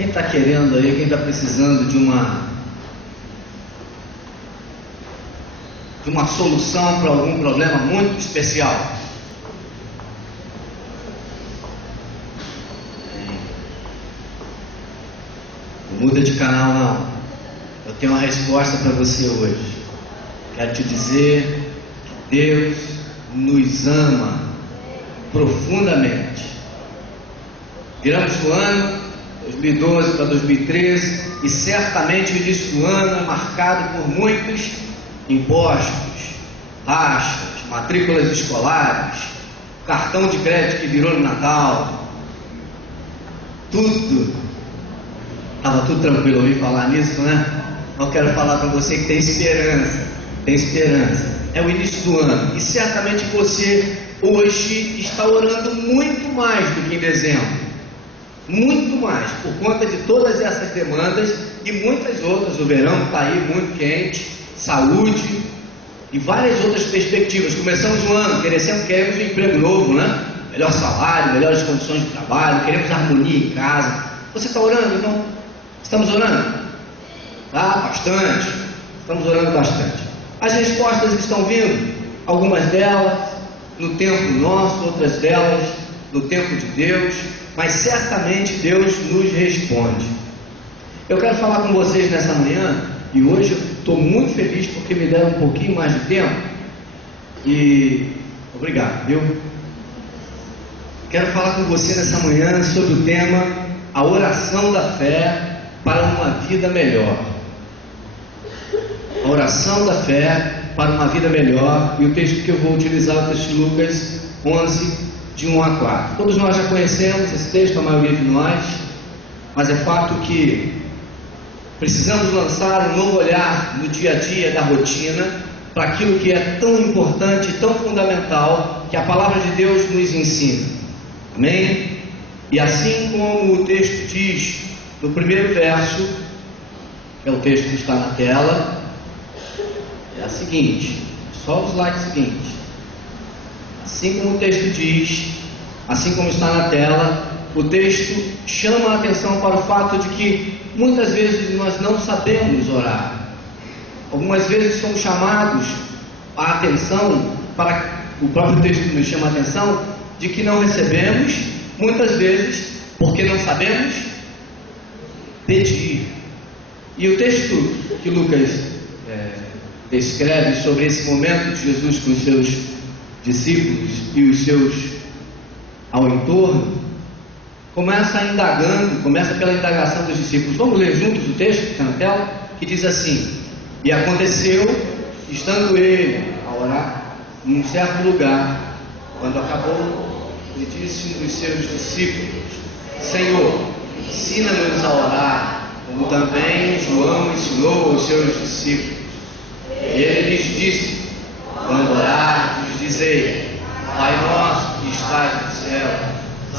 Quem está querendo aí, quem está precisando de uma solução para algum problema muito especial? Não muda de canal não. Eu tenho uma resposta para você hoje. Quero te dizer que Deus nos ama profundamente. Viramos o ano 2012 para 2013 e certamente o início do ano é marcado por muitos impostos, taxas, matrículas escolares, cartão de crédito que virou no Natal, tudo. Estava tudo tranquilo, ouvi falar nisso, né? Eu quero falar para você que tem esperança, é o início do ano e certamente você hoje está orando muito mais do que em dezembro. Muito mais, por conta de todas essas demandas e muitas outras. O verão está aí muito quente, saúde e várias outras perspectivas. Começamos o ano, queremos um emprego novo, né? Melhor salário, melhores condições de trabalho, queremos harmonia em casa. Você está orando, irmão? Estamos orando? Ah, bastante. Estamos orando bastante. As respostas estão vindo, algumas delas no tempo nosso, outras delas no tempo de Deus. Mas certamente Deus nos responde. Eu quero falar com vocês nessa manhã, e hoje eu estou muito feliz porque me deram um pouquinho mais de tempo. E obrigado, viu? Quero falar com você nessa manhã sobre o tema a oração da fé para uma vida melhor. A oração da fé para uma vida melhor. E o texto que eu vou utilizar é o texto de Lucas 11, de 1 a 4. Todos nós já conhecemos esse texto, a maioria de nós, mas é fato que precisamos lançar um novo olhar no dia a dia da rotina para aquilo que é tão importante e tão fundamental que a palavra de Deus nos ensina. Amém? E assim como o texto diz no primeiro verso, que é o texto que está na tela, é a seguinte, só o slide seguinte. Assim como o texto diz, assim como está na tela, o texto chama a atenção para o fato de que muitas vezes nós não sabemos orar. Algumas vezes somos chamados a atenção para o próprio texto nos chama a atenção de que não recebemos, muitas vezes porque não sabemos pedir. E o texto que Lucas descreve sobre esse momento de Jesus com os seus discípulos e os seus ao entorno, começa pela indagação dos discípulos. Vamos ler juntos o texto que está na tela, que diz assim: e aconteceu, estando ele a orar num certo lugar, quando acabou, ele disse aos seus discípulos: Senhor, ensina-nos a orar, como também João ensinou aos seus discípulos. E ele lhes disse: quando orardes, dizei: Pai nosso que estás no céu,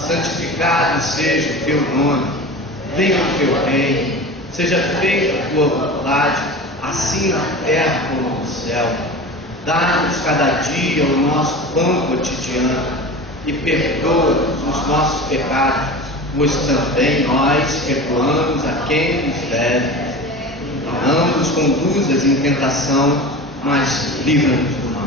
santificado seja o teu nome, venha o teu reino, seja feita a tua vontade, assim na terra como no céu. Dá-nos cada dia o nosso pão cotidiano e perdoa-nos os nossos pecados, pois também nós perdoamos a quem nos deve. Não nos conduzas em tentação, mas livra-nos do mal.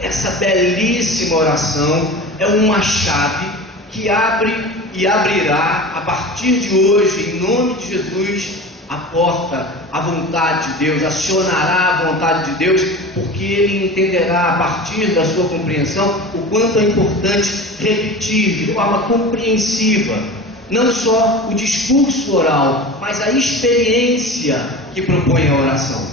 Essa belíssima oração é uma chave que abre e abrirá a partir de hoje, em nome de Jesus, a porta à vontade de Deus, acionará a vontade de Deus, porque ele entenderá a partir da sua compreensão o quanto é importante repetir de forma compreensiva não só o discurso oral, mas a experiência que propõe a oração.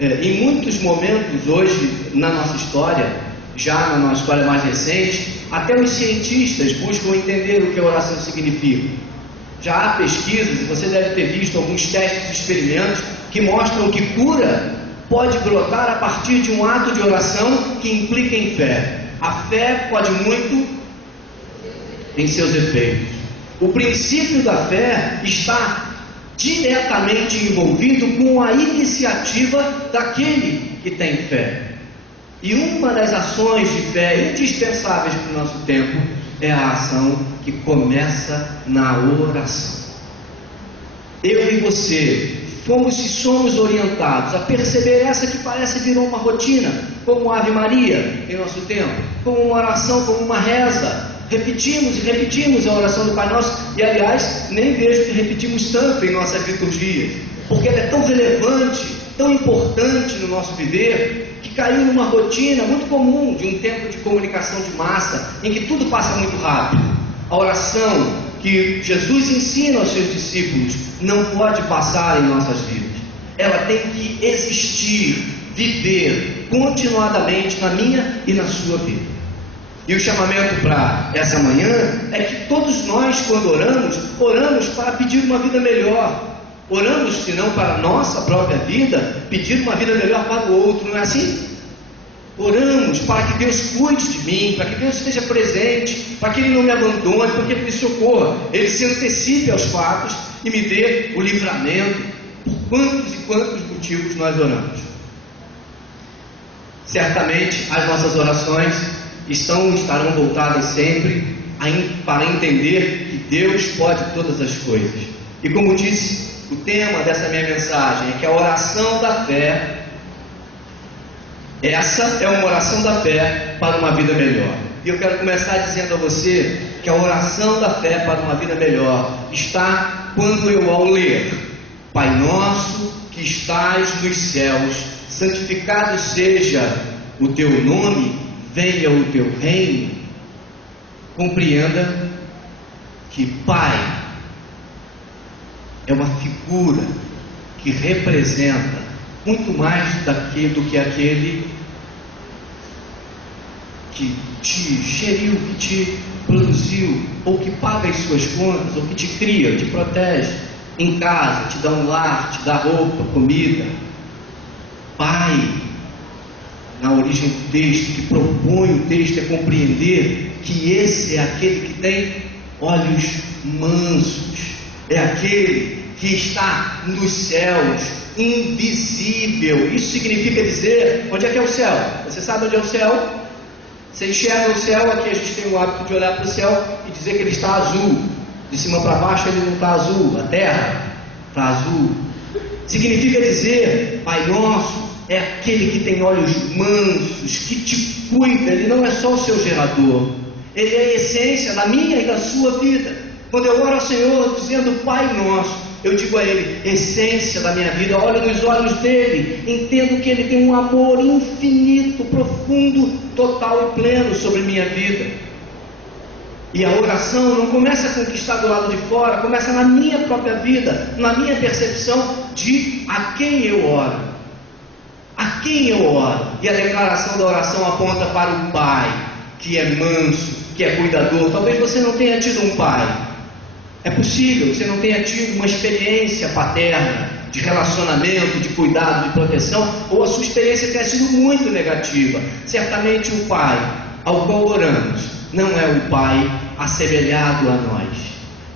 Em muitos momentos hoje na nossa história, já na nossa história mais recente, até os cientistas buscam entender o que a oração significa. Já há pesquisas, e você deve ter visto alguns testes e experimentos que mostram que cura pode brotar a partir de um ato de oração que implica em fé. A fé pode muito em seus efeitos. O princípio da fé está diretamente envolvido com a iniciativa daquele que tem fé. E uma das ações de fé indispensáveis para o nosso tempo é a ação que começa na oração. Eu e você fomos e somos orientados a perceber essa que parece virou uma rotina, como a Ave Maria em nosso tempo, como uma oração, como uma reza. Repetimos e repetimos a oração do Pai Nosso, e aliás, nem vejo que repetimos tanto em nossas liturgias, porque ela é tão relevante, tão importante no nosso viver, que caiu numa rotina muito comum de um tempo de comunicação de massa, em que tudo passa muito rápido. A oração que Jesus ensina aos seus discípulos não pode passar em nossas vidas. Ela tem que existir, viver continuadamente na minha e na sua vida. E o chamamento para essa manhã é que todos nós, quando oramos para pedir uma vida melhor. Oramos, se não para a nossa própria vida, pedir uma vida melhor para o outro, não é assim? Oramos para que Deus cuide de mim, para que Deus esteja presente, para que Ele não me abandone, para que Ele me socorra, Ele se antecipe aos fatos e me dê o livramento. Por quantos e quantos motivos nós oramos? Certamente as nossas orações estarão voltadas sempre para entender que Deus pode todas as coisas. E como disse, o tema dessa minha mensagem é que a oração da fé, essa é uma oração da fé para uma vida melhor. E eu quero começar dizendo a você que a oração da fé para uma vida melhor está quando eu, ao ler Pai Nosso que estás nos céus, santificado seja o teu nome, venha o teu reino, compreenda que Pai é uma figura que representa muito mais do que aquele que te geriu, que te produziu, ou que paga as suas contas, ou que te cria, te protege em casa, te dá um lar, te dá roupa, comida. Pai, na origem do texto, que propõe o texto é compreender que esse é aquele que tem olhos mansos, é aquele que está nos céus, invisível. Isso significa dizer, onde é que é o céu? Você sabe onde é o céu? Você enxerga o céu, aqui a gente tem o hábito de olhar para o céu e dizer que ele está azul. De cima para baixo ele não está azul, a terra está azul. Significa dizer, Pai Nosso é aquele que tem olhos mansos, que te cuida. Ele não é só o seu gerador, ele é a essência da minha e da sua vida. Quando eu oro ao Senhor dizendo Pai Nosso, eu digo a Ele, essência da minha vida, olho nos olhos dEle, entendo que Ele tem um amor infinito, profundo, total e pleno sobre minha vida. E a oração não começa com o que está do lado de fora, começa na minha própria vida, na minha percepção de a quem eu oro. A quem eu oro. E a declaração da oração aponta para o Pai, que é manso, que é cuidador. Talvez você não tenha tido um pai. É possível que você não tenha tido uma experiência paterna, de relacionamento, de cuidado, de proteção, ou a sua experiência tenha sido muito negativa. Certamente o Pai ao qual oramos não é o Pai assemelhado a nós.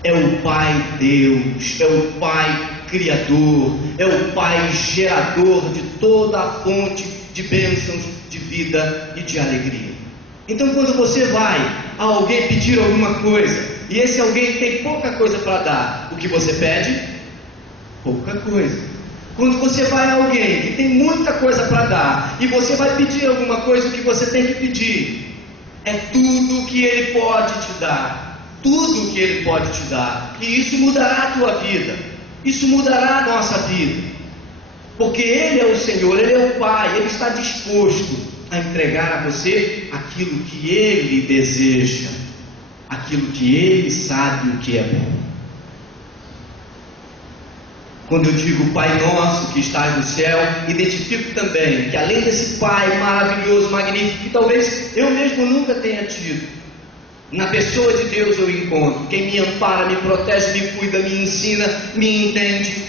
É o Pai Deus, é o Pai Criador, é o Pai gerador de toda a fonte de bênçãos, de vida e de alegria. Então quando você vai a alguém pedir alguma coisa, e esse alguém tem pouca coisa para dar, o que você pede? Pouca coisa. Quando você vai a alguém que tem muita coisa para dar, e você vai pedir alguma coisa, o que você tem que pedir? É tudo que Ele pode te dar. Tudo que Ele pode te dar. E isso mudará a tua vida. Isso mudará a nossa vida. Porque Ele é o Senhor, Ele é o Pai, Ele está disposto a entregar a você aquilo que Ele deseja, aquilo que Ele sabe o que é bom. Quando eu digo Pai Nosso que estás no céu, identifico também que além desse Pai maravilhoso, magnífico, que talvez eu mesmo nunca tenha tido, na pessoa de Deus eu encontro quem me ampara, me protege, me cuida, me ensina, me entende,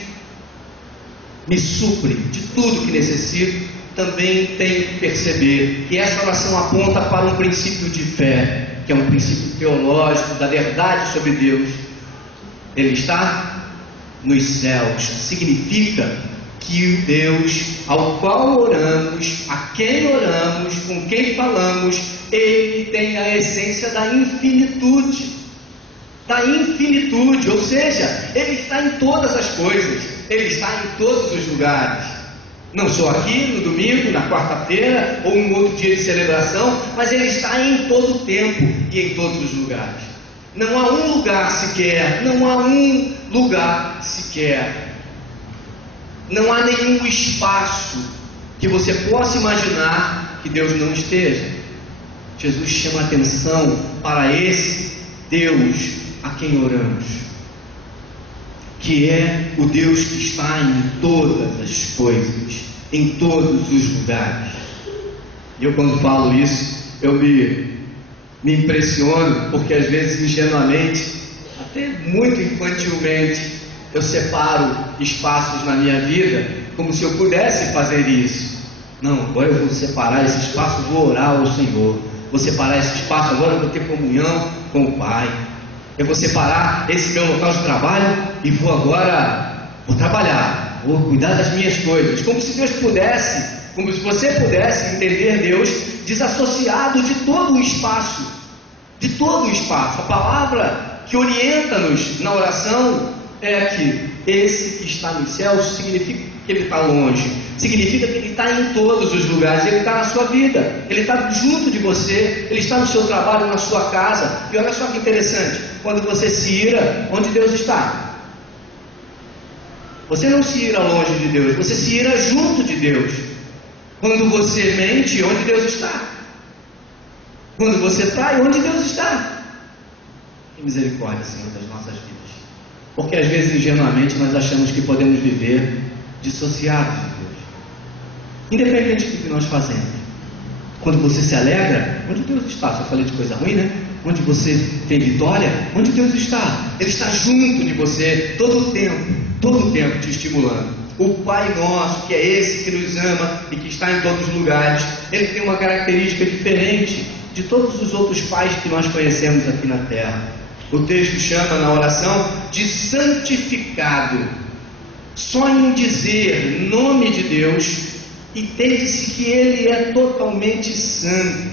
me supre de tudo que necessito. Também tenho que perceber que essa oração aponta para um princípio de fé, que é um princípio teológico da verdade sobre Deus. Ele está nos céus. Significa que o Deus ao qual oramos, a quem oramos, com quem falamos, Ele tem a essência da infinitude. Da infinitude, ou seja, Ele está em todas as coisas, Ele está em todos os lugares. Não só aqui no domingo, na quarta-feira ou em outro dia de celebração, mas Ele está em todo o tempo e em todos os lugares. Não há um lugar sequer, não há um lugar sequer, não há nenhum espaço que você possa imaginar que Deus não esteja. Jesus chama a atenção para esse Deus a quem oramos, que é o Deus que está em todas as coisas, em todos os lugares. E eu, quando falo isso, eu me impressiono, porque às vezes ingenuamente, até muito infantilmente, eu separo espaços na minha vida como se eu pudesse fazer isso. Não, agora eu vou separar esse espaço, vou orar ao Senhor. Vou separar esse espaço, agora eu vou ter comunhão com o Pai. Eu vou separar esse meu local de trabalho e vou trabalhar, vou cuidar das minhas coisas. Como se Deus pudesse, como se você pudesse entender Deus desassociado de todo o espaço. De todo o espaço. A palavra que orienta-nos na oração é que esse que está nos céus significa que Ele está longe, significa que Ele está em todos os lugares, Ele está na sua vida, Ele está junto de você, Ele está no seu trabalho, na sua casa. E olha só que interessante, quando você se ira, onde Deus está? Você não se ira longe de Deus, você se ira junto de Deus. Quando você mente, onde Deus está? Quando você trai, onde Deus está? Que misericórdia, Senhor, das nossas vidas. Porque às vezes ingenuamente nós achamos que podemos viver dissociados de Deus, independente do que nós fazemos. Quando você se alegra, onde Deus está? Só falei de coisa ruim, né? Onde você tem vitória, onde Deus está? Ele está junto de você todo o tempo te estimulando. O Pai nosso, que é esse que nos ama e que está em todos os lugares, Ele tem uma característica diferente de todos os outros pais que nós conhecemos aqui na terra. O texto chama na oração de santificado. Só em dizer nome de Deus, entende-se que Ele é totalmente santo.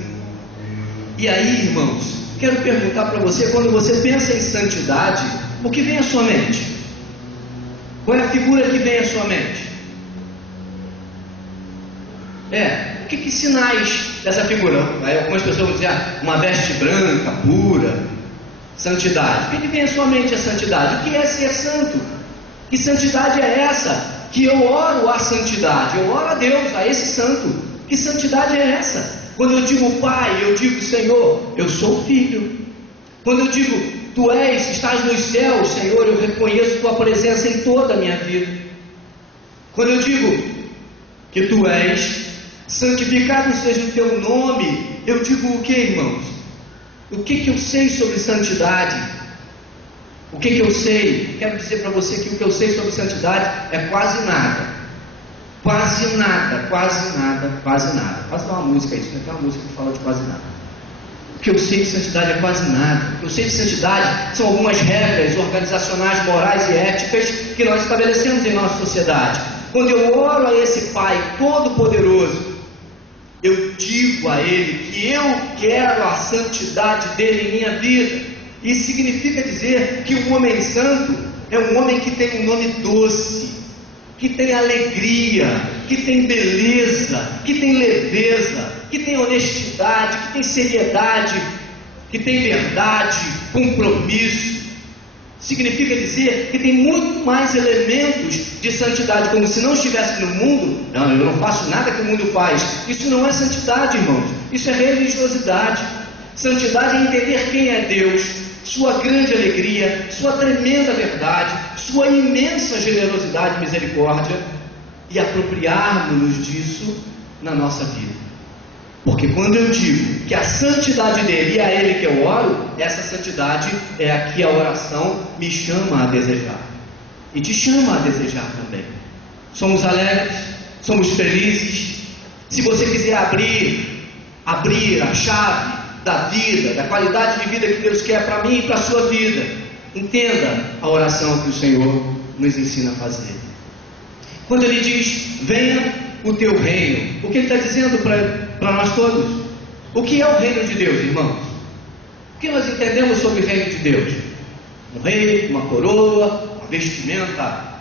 E aí, irmãos, quero perguntar para você, quando você pensa em santidade, o que vem à sua mente? Qual é a figura que vem à sua mente? Que sinais dessa figura? Aí algumas pessoas vão dizer, uma veste branca, pura, santidade. O que vem à sua mente é santidade? O que é ser santo? Que santidade é essa? Que eu oro a santidade, eu oro a Deus, a esse santo. Que santidade é essa? Quando eu digo Pai, eu digo Senhor, eu sou filho. Quando eu digo Tu estás nos céus, Senhor, eu reconheço Tua presença em toda a minha vida. Quando eu digo que Tu és, santificado seja o Teu nome, eu digo o que, irmãos? O que eu sei sobre santidade? O que eu sei? Quero dizer para você que o que eu sei sobre santidade é quase nada. Quase nada, quase nada, quase nada. Quase dá uma música isso, né? Tem uma música que fala de quase nada. O que eu sei de santidade é quase nada. O que eu sei de santidade são algumas regras organizacionais, morais e éticas que nós estabelecemos em nossa sociedade. Quando eu oro a esse Pai Todo-Poderoso, eu digo a Ele que eu quero a santidade dEle em minha vida. Isso significa dizer que um homem santo é um homem que tem um nome doce, que tem alegria, que tem beleza, que tem leveza, que tem honestidade, que tem seriedade, que tem verdade, compromisso. Significa dizer que tem muito mais elementos de santidade, como se não estivesse no mundo. Não, eu não faço nada que o mundo faz. Isso não é santidade, irmãos. Isso é religiosidade. Santidade é entender quem é Deus, sua grande alegria, sua tremenda verdade, sua imensa generosidade e misericórdia, e apropriarmos-nos disso na nossa vida. Porque quando eu digo que a santidade dele é a ele que eu oro, essa santidade é a que a oração me chama a desejar, e te chama a desejar também. Somos alegres, somos felizes. Se você quiser abrir a chave da vida, da qualidade de vida que Deus quer para mim e para a sua vida, entenda a oração que o Senhor nos ensina a fazer. Quando Ele diz, venha o teu reino, o que Ele está dizendo para nós todos? O que é o reino de Deus, irmãos? O que nós entendemos sobre o reino de Deus? Um rei, uma coroa, uma vestimenta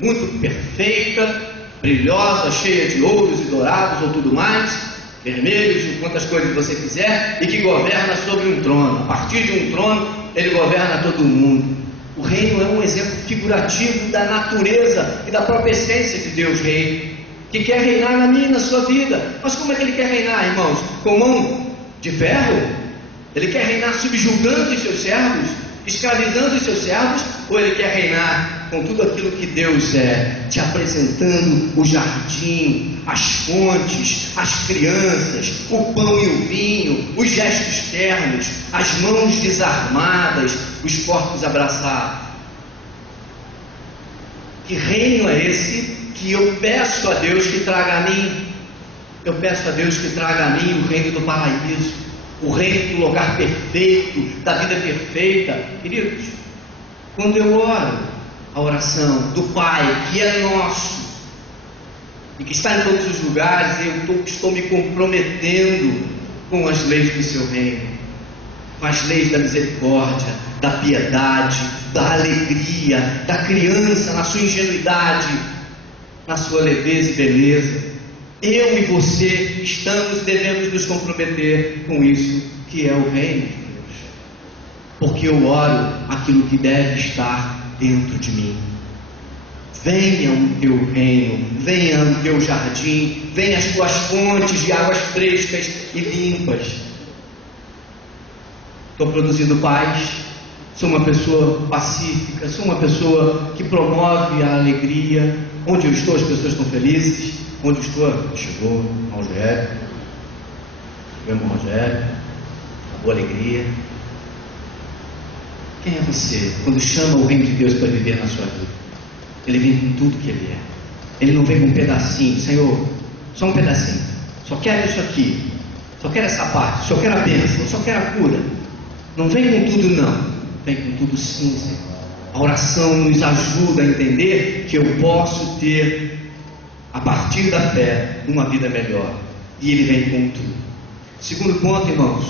muito perfeita, brilhosa, cheia de ouros e dourados ou tudo mais, vermelhos, de quantas coisas você quiser, e que governa sobre um trono. A partir de um trono, ele governa todo mundo. O reino é um exemplo figurativo da natureza e da própria essência de Deus Rei, que quer reinar na minha e na sua vida. Mas como é que ele quer reinar, irmãos? Com mão de ferro? Ele quer reinar subjugando os seus servos, escravizando os seus servos, ou ele quer reinar com tudo aquilo que Deus é, te apresentando o jardim, as fontes, as crianças, o pão e o vinho, os gestos ternos, as mãos desarmadas, os corpos abraçados? Que reino é esse que eu peço a Deus que traga a mim? Eu peço a Deus que traga a mim o reino do paraíso, o reino do lugar perfeito, da vida perfeita. Queridos, quando eu oro a oração do Pai, que é nosso e que está em todos os lugares, eu estou me comprometendo com as leis do seu reino, com as leis da misericórdia, da piedade, da alegria, da criança na sua ingenuidade, na sua leveza e beleza. Eu e você estamos e devemos nos comprometer com isso, que é o reino de Deus, porque eu oro aquilo que deve estar dentro de mim. Venha o teu reino, venha o teu jardim, venha as tuas fontes de águas frescas e limpas. Estou produzindo paz, sou uma pessoa pacífica, sou uma pessoa que promove a alegria. Onde eu estou, as pessoas estão felizes. Onde estou, chegou o Rogério, acabou a alegria. Quem é você quando chama o reino de Deus para viver na sua vida? Ele vem com tudo que ele é. Ele não vem com um pedacinho. Senhor, só um pedacinho, só quero isso aqui, só quero essa parte, só quero a bênção, só quero a cura. Não vem com tudo não, vem com tudo sim, Senhor. A oração nos ajuda a entender que eu posso ter, a partir da fé, uma vida melhor. E ele vem com tudo. Segundo ponto, irmãos,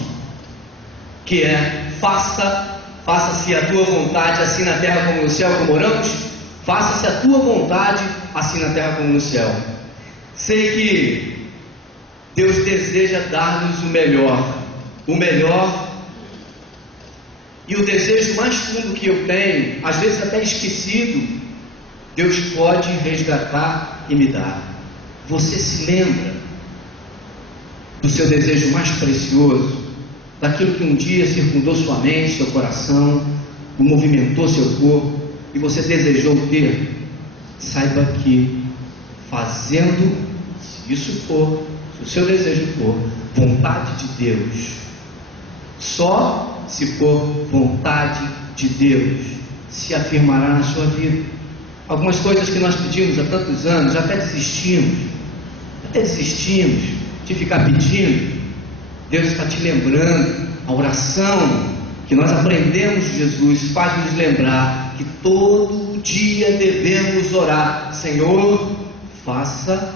que é faça-se a tua vontade, assim na terra como no céu, como oramos. Faça-se a tua vontade, assim na terra como no céu. Sei que Deus deseja dar-nos o melhor, e o desejo mais fundo que eu tenho, às vezes até esquecido, Deus pode resgatar e me dar. Você se lembra do seu desejo mais precioso, daquilo que um dia circundou sua mente, seu coração, movimentou seu corpo, e você desejou ter? Saiba que fazendo, se isso for, se o seu desejo for vontade de Deus, só se for vontade de Deus, se afirmará na sua vida. Algumas coisas que nós pedimos há tantos anos, até desistimos de ficar pedindo. Deus está te lembrando. A oração que nós aprendemos de Jesus faz nos lembrar que todo dia devemos orar: Senhor, faça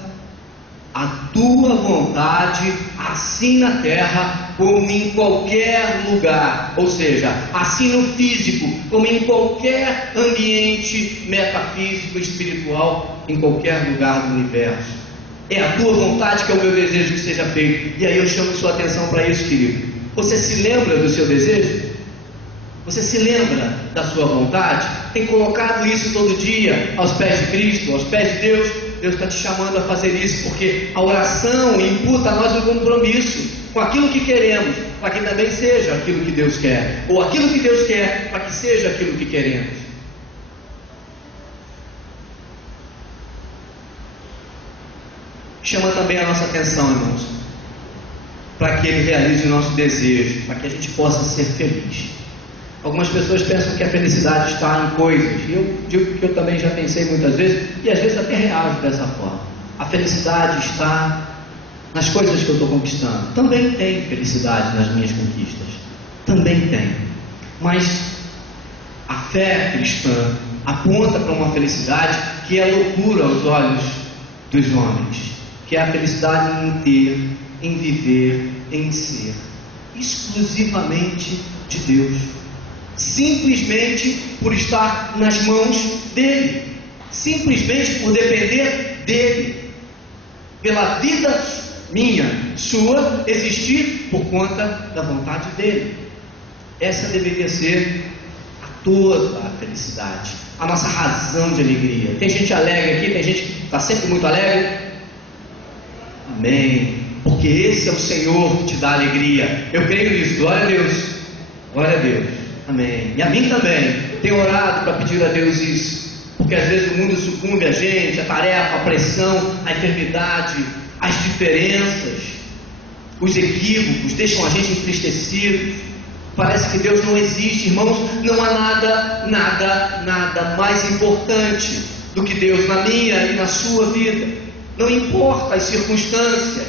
a tua vontade, assim na terra como em qualquer lugar. Ou seja, assim no físico como em qualquer ambiente metafísico, espiritual, em qualquer lugar do universo. É a tua vontade que é o meu desejo que seja feito. E aí eu chamo sua atenção para isso, querido. Você se lembra do seu desejo? Você se lembra da sua vontade? Tem colocado isso todo dia aos pés de Cristo, aos pés de Deus? Deus está te chamando a fazer isso, porque a oração imputa a nós um compromisso com aquilo que queremos, para que também seja aquilo que Deus quer, ou aquilo que Deus quer, para que seja aquilo que queremos. Chama também a nossa atenção, irmãos, para que Ele realize o nosso desejo, para que a gente possa ser feliz. Algumas pessoas pensam que a felicidade está em coisas, e eu digo que eu também já pensei muitas vezes, e às vezes até reajo dessa forma. A felicidade está nas coisas que eu estou conquistando. Também tem felicidade nas minhas conquistas, também tem, mas a fé cristã aponta para uma felicidade que é loucura aos olhos dos homens, que é a felicidade em ter, em viver em ser exclusivamente de Deus, simplesmente por estar nas mãos dele, simplesmente por depender dele, pela vida minha, sua, existir por conta da vontade dele. Essa deveria ser toda a felicidade, a nossa razão de alegria. Tem gente alegre aqui, tem gente que está sempre muito alegre. Amém. Porque esse é o Senhor que te dá alegria. Eu creio nisso. Glória a Deus. Glória a Deus. Amém. E a mim também. Tenho orado para pedir a Deus isso. Porque às vezes o mundo sucumbe a gente, a tarefa, a pressão, a enfermidade, as diferenças, os equívocos deixam a gente entristecidos. Parece que Deus não existe, irmãos. Não há nada mais importante do que Deus na minha e na sua vida. Não importa as circunstâncias,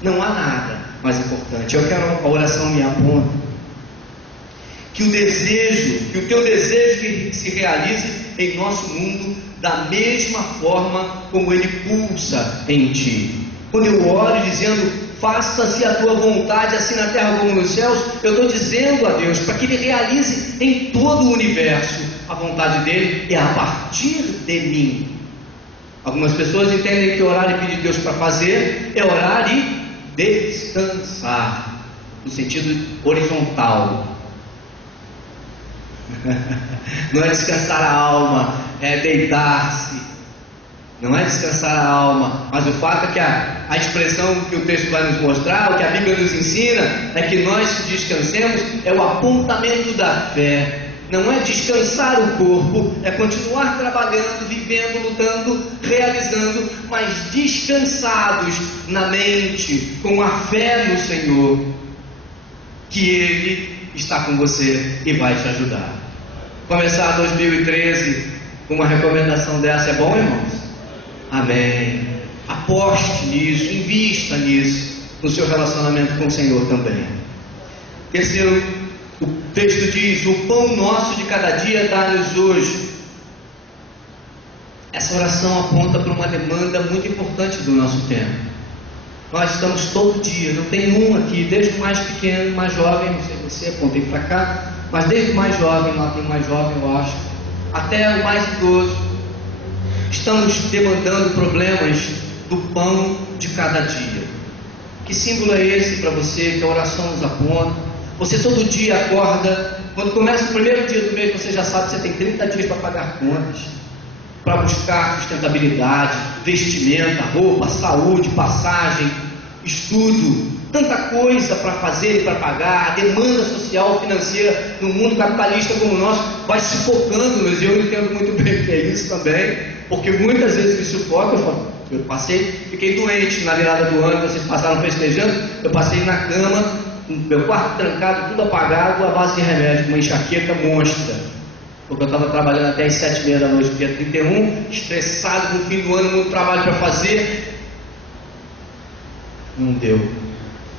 não há nada mais importante. Eu quero a oração me aponta que o teu desejo se realize em nosso mundo da mesma forma como ele pulsa em ti. Quando eu oro dizendo faça-se a tua vontade, assim na terra como nos céus, eu estou dizendo a Deus para que Ele realize em todo o universo a vontade dEle, é a partir de mim. Algumas pessoas entendem que orar e pedir a Deus para fazer é orar e descansar, no sentido horizontal. Não é descansar a alma, é deitar-se. Não é descansar a alma, mas o fato é que a expressão que o texto vai nos mostrar, o que a Bíblia nos ensina, é que nós descansemos, é o apontamento da fé. Não é descansar o corpo, é continuar trabalhando, vivendo, lutando, realizando, mas descansados na mente, com a fé no Senhor, que Ele está com você e vai te ajudar. Começar 2013 com uma recomendação dessa é bom, irmãos? Amém. Aposte nisso, invista nisso, no seu relacionamento com o Senhor também. Terceiro, o texto diz: o pão nosso de cada dia dá-nos hoje. Essa oração aponta para uma demanda muito importante do nosso tempo. Nós estamos todo dia, não tem um aqui, desde o mais pequeno, mais jovem, não sei você, apontei para cá, mas desde o mais jovem, lá tem mais jovem eu acho, até o mais idoso, estamos demandando problemas do pão de cada dia. Que símbolo é esse para você que a oração nos aponta? Você todo dia acorda, quando começa o primeiro dia do mês, você já sabe que você tem 30 dias para pagar contas, para buscar sustentabilidade, vestimenta, roupa, saúde, passagem, estudo, tanta coisa para fazer e para pagar. A demanda social, financeira no mundo capitalista como o nosso vai sufocando-nos, e eu entendo muito bem o que é isso também, porque muitas vezes me sufoca. Eu fiquei doente na virada do ano, vocês passaram festejando, eu passei na cama, meu quarto trancado, tudo apagado, à base de remédio, uma enxaqueca monstra, porque eu estava trabalhando até as 7h30 da noite, dia 31, estressado no fim do ano, muito trabalho para fazer. Não deu,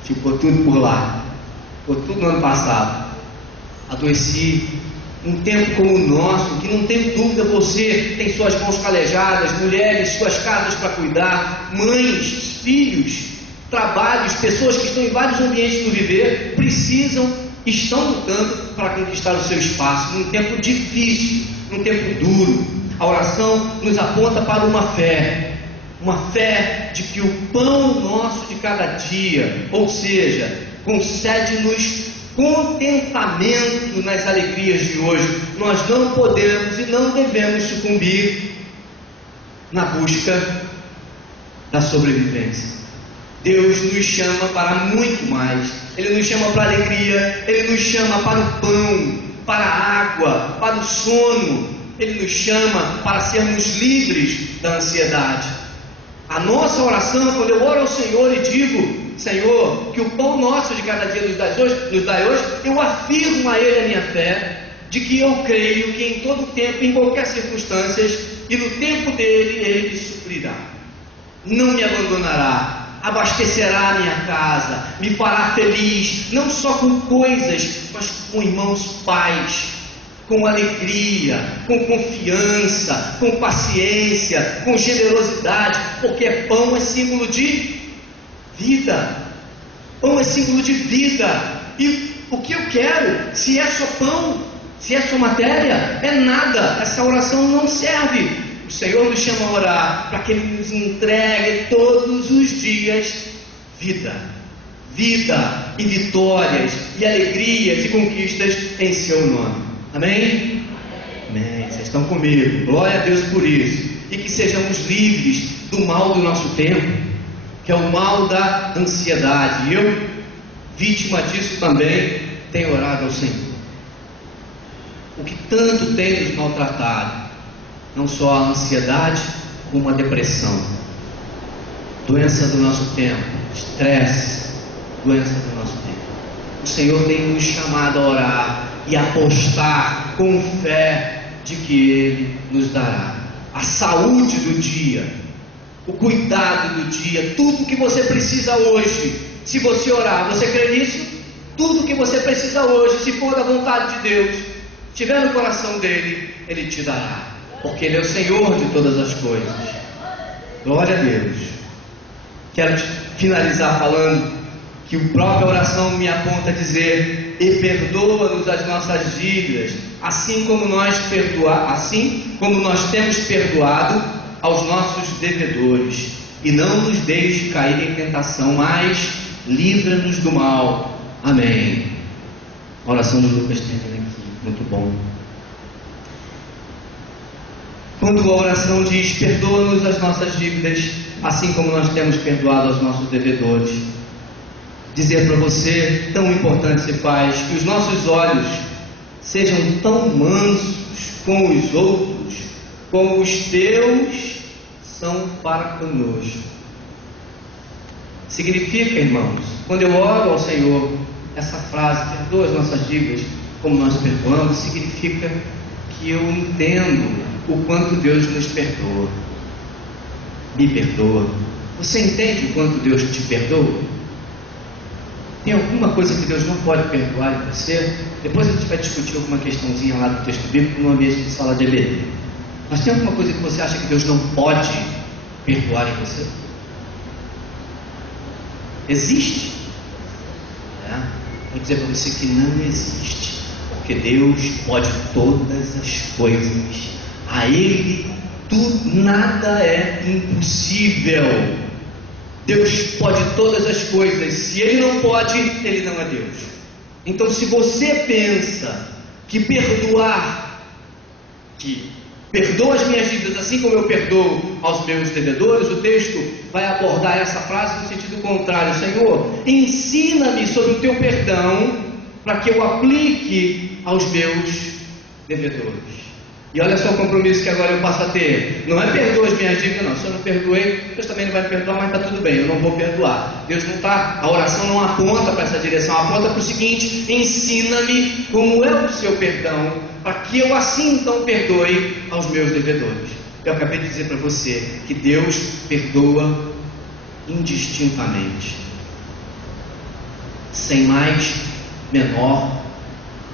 ficou tudo por lá, ficou tudo no ano passado. Adoeci. Um tempo como o nosso, que não tenho dúvida, você tem suas mãos calejadas, mulheres, suas casas para cuidar, mães, filhos, trabalhos, pessoas que estão em vários ambientes do viver, estão lutando para conquistar o seu espaço, num tempo difícil, num tempo duro. A oração nos aponta para uma fé de que o pão nosso de cada dia, ou seja, concede-nos contentamento nas alegrias de hoje. Nós não podemos e não devemos sucumbir na busca da sobrevivência. Deus nos chama para muito mais. Ele nos chama para a alegria, Ele nos chama para o pão, para a água, para o sono. Ele nos chama para sermos livres da ansiedade. A nossa oração, quando eu oro ao Senhor e digo: Senhor, que o pão nosso de cada dia nos dá hoje, eu afirmo a Ele a minha fé, de que eu creio que em todo tempo, em qualquer circunstância, e no tempo dele, Ele suprirá, não me abandonará, abastecerá a minha casa, me fará feliz, não só com coisas, mas com irmãos pais, com alegria, com confiança, com paciência, com generosidade, porque pão é símbolo de Vida. Pão é símbolo de vida. E o que eu quero, se é só pão, se é só matéria, é nada. Essa oração não serve. O Senhor nos chama a orar para que Ele nos entregue todos os dias vida. Vida e vitórias e alegrias e conquistas em seu nome. Amém? Amém. Vocês estão comigo. Glória a Deus por isso. E que sejamos livres do mal do nosso tempo, que é o mal da ansiedade. Eu, vítima disso também, tenho orado ao Senhor. O que tanto tem nos maltratado, não só a ansiedade, como a depressão, doença do nosso tempo, estresse, doença do nosso tempo. O Senhor tem nos chamado a orar e apostar com fé de que Ele nos dará a saúde do dia, o cuidado do dia, tudo que você precisa hoje. Se você orar, você crê nisso? Tudo que você precisa hoje, se for da vontade de Deus, estiver no coração dele, Ele te dará, porque Ele é o Senhor de todas as coisas. Glória a Deus. Quero finalizar falando que a própria oração me aponta a dizer: e perdoa-nos as nossas dívidas, assim como nós temos perdoado aos nossos devedores, e não nos deixe cair em tentação, mas livra-nos do mal. Amém. A oração de Lucas termina aqui, muito bom. Quando a oração diz: perdoa-nos as nossas dívidas, assim como nós temos perdoado aos nossos devedores, dizer para você, tão importante se faz, que os nossos olhos sejam tão mansos com os outros, como os teus são para conosco. Significa, irmãos, quando eu oro ao Senhor, essa frase, perdoa as nossas dívidas como nós perdoamos, significa que eu entendo o quanto Deus nos perdoa, me perdoa. Você entende o quanto Deus te perdoa? Tem alguma coisa que Deus não pode perdoar em você? Depois a gente vai discutir alguma questãozinha lá do texto bíblico no ambiente de sala de EBD. Mas tem alguma coisa que você acha que Deus não pode perdoar em você? Existe? Vou dizer para você que não existe, porque Deus pode todas as coisas. A Ele nada é impossível. Deus pode todas as coisas. Se Ele não pode, Ele não é Deus. Então, se você pensa que perdoa as minhas dívidas assim como eu perdoo aos meus devedores, o texto vai abordar essa frase no sentido contrário: Senhor, ensina-me sobre o teu perdão para que eu aplique aos meus devedores. E olha só o compromisso que agora eu passo a ter. Não é perdoa as minhas dívidas, não. Se eu não perdoei, Deus também não vai me perdoar, mas está tudo bem, eu não vou perdoar. Deus não está, a oração não aponta para essa direção, aponta para o seguinte: ensina-me como é o seu perdão, para que eu assim então perdoe aos meus devedores. Eu acabei de dizer para você que Deus perdoa indistintamente, sem mais, menor,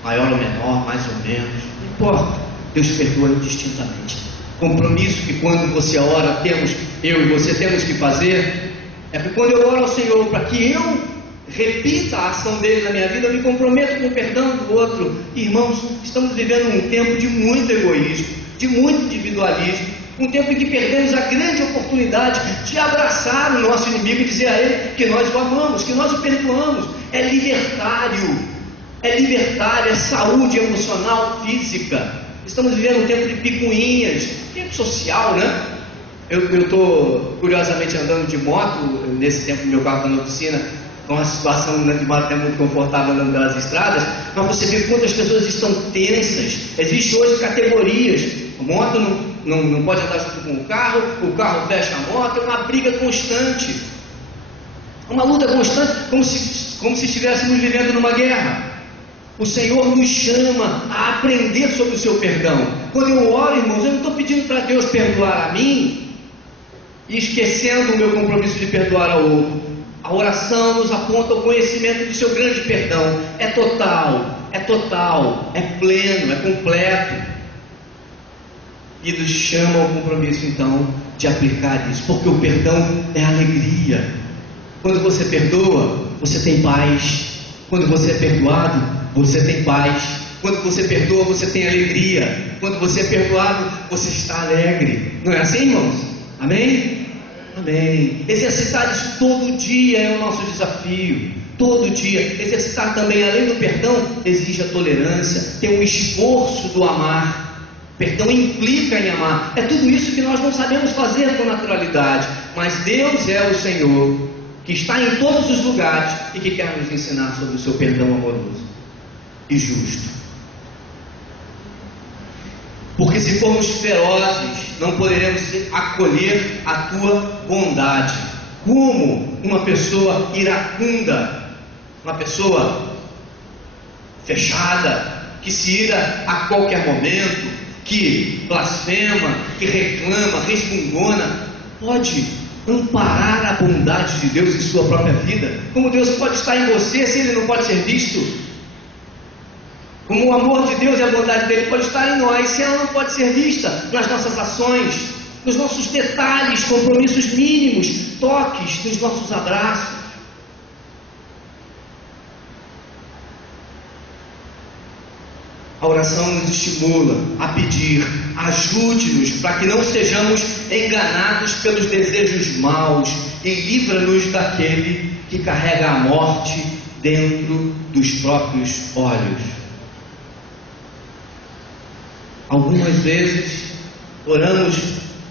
maior ou menor, mais ou menos, não importa. Deus perdoa indistintamente. Compromisso que quando você ora, eu e você temos que fazer, é que quando eu oro ao Senhor para que eu repita a ação dele na minha vida, eu me comprometo com o perdão do outro. Irmãos, estamos vivendo um tempo de muito egoísmo, de muito individualismo, um tempo em que perdemos a grande oportunidade de abraçar o nosso inimigo e dizer a ele que nós o amamos, que nós o perdoamos. É libertário, é saúde emocional, física. Estamos vivendo um tempo de picuinhas, tempo social, né? Eu estou curiosamente andando de moto, nesse tempo meu carro está na oficina, com uma situação de moto até muito confortável andando pelas estradas, mas você vê quantas pessoas estão tensas. Existem hoje categorias: a moto não pode andar junto com o carro fecha a moto, é uma briga constante, uma luta constante, como se estivéssemos vivendo numa guerra. O Senhor nos chama a aprender sobre o seu perdão. Quando eu oro, irmãos, eu não estou pedindo para Deus perdoar a mim e esquecendo o meu compromisso de perdoar ao outro. A oração nos aponta o conhecimento do seu grande perdão. É total, é pleno, é completo. E nos chama ao compromisso então de aplicar isso, porque o perdão é alegria. Quando você perdoa, você tem paz. Quando você é perdoado, você tem paz. Quando você perdoa, você tem alegria. Quando você é perdoado, você está alegre. Não é assim, irmãos? Amém? Amém. Exercitar isso todo dia é o nosso desafio. Todo dia. Exercitar também, além do perdão, exige a tolerância. Tem um esforço do amar. Perdão implica em amar. É tudo isso que nós não sabemos fazer com naturalidade. Mas Deus é o Senhor, que está em todos os lugares e que quer nos ensinar sobre o seu perdão amoroso e justo. Porque se formos ferozes, não poderemos acolher a tua bondade. Como uma pessoa iracunda, uma pessoa fechada, que se ira a qualquer momento, que blasfema, que reclama, resmungona, pode amparar a bondade de Deus em sua própria vida? Como Deus pode estar em você se Ele não pode ser visto? Como o amor de Deus e a bondade dele pode estar em nós, se ela não pode ser vista nas nossas ações, nos nossos detalhes, compromissos mínimos, toques, nos nossos abraços. A oração nos estimula a pedir, ajude-nos para que não sejamos enganados pelos desejos maus e livra-nos daquele que carrega a morte dentro dos próprios olhos. Algumas vezes oramos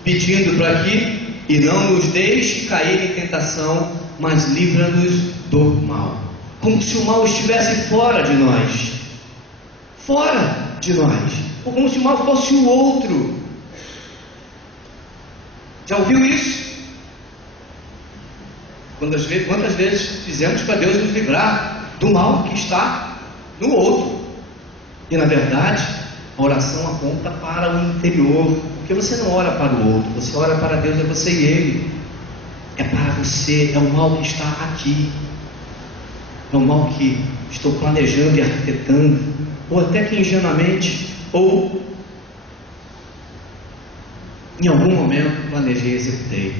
pedindo para que e não nos deixe cair em tentação, mas livra-nos do mal, como se o mal estivesse fora de nós, ou como se o mal fosse o outro. Já ouviu isso? Quantas vezes fizemos para Deus nos livrar do mal que está no outro? E na verdade, a oração aponta para o interior, porque você não ora para o outro, você ora para Deus, é você e Ele. É para você, é o mal que está aqui, é o mal que estou planejando e arquitetando, ou até que ingenuamente, ou em algum momento planejei e executei.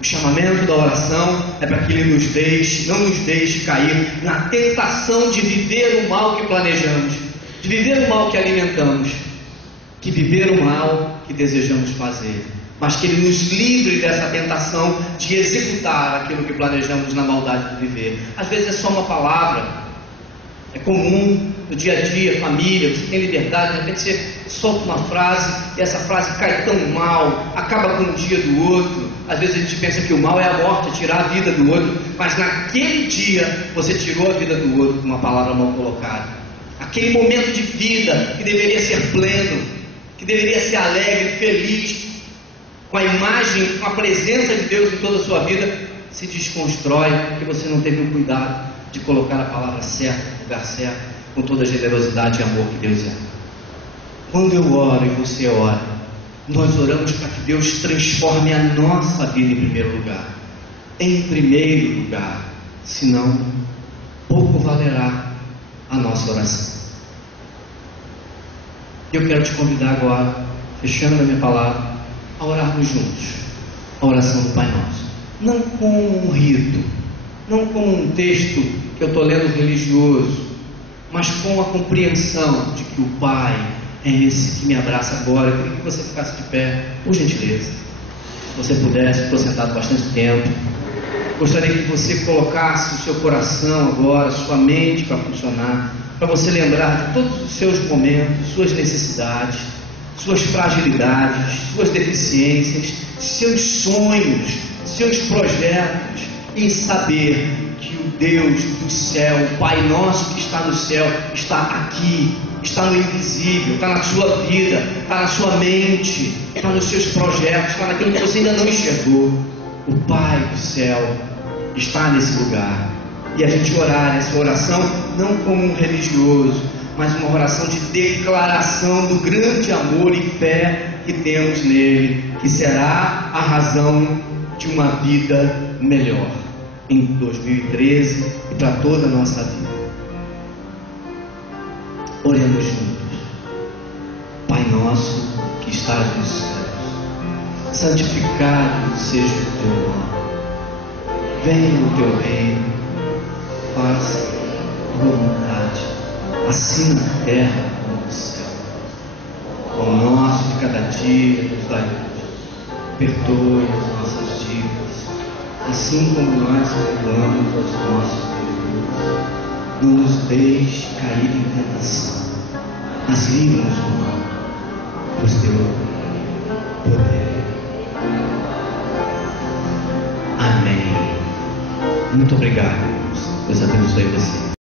O chamamento da oração é para que Ele nos deixe, não nos deixe cair na tentação de viver o mal que planejamos, de viver o mal que alimentamos, de viver o mal que desejamos fazer, mas que Ele nos livre dessa tentação de executar aquilo que planejamos na maldade de viver. Às vezes é só uma palavra, é comum no dia a dia, família, você tem liberdade, de repente você solta uma frase e essa frase cai tão mal, acaba com o dia do outro. Às vezes a gente pensa que o mal é a morte, é tirar a vida do outro, mas naquele dia você tirou a vida do outro com uma palavra mal colocada. Aquele momento de vida que deveria ser pleno, que deveria ser alegre, feliz, com a imagem, com a presença de Deus em toda a sua vida, se desconstrói porque você não teve o cuidado de colocar a palavra certa no lugar certo, com toda a generosidade e amor que Deus é. Quando eu oro e você ora, nós oramos para que Deus transforme a nossa vida em primeiro lugar. Em primeiro lugar, senão pouco valerá a nossa oração. Eu quero te convidar agora, fechando a minha palavra, a orarmos juntos a oração do Pai Nosso. Não como um rito, não como um texto que eu estou lendo religioso, mas com a compreensão de que o Pai é esse que me abraça agora. Eu queria que você ficasse de pé, por gentileza. Se você pudesse, estou sentado bastante tempo. Gostaria que você colocasse o seu coração agora, sua mente para funcionar, para você lembrar de todos os seus momentos, suas necessidades, suas fragilidades, suas deficiências, seus sonhos, seus projetos, e saber que o Deus do céu, o Pai nosso que está no céu, está aqui, está no invisível, está na sua vida, está na sua mente, está nos seus projetos, está naquilo que você ainda não enxergou. O Pai do céu está nesse lugar. E a gente orar essa oração não como um religioso, mas uma oração de declaração do grande amor e fé que temos nele, que será a razão de uma vida melhor em 2013 e para toda a nossa vida. Oremos juntos. Pai nosso que estás nos céus, santificado seja o teu nome. venha o teu reino, faça a tua vontade, assim na terra como no céu. O pão nosso de cada dia nos dai hoje, perdoe as nossas dívidas, assim como nós perdoamos aos nossos devedores. Não nos deixe cair em tentação, mas livra-nos do mal, pois teu poder. Amém. Muito obrigado, irmãos. Deus abençoe você.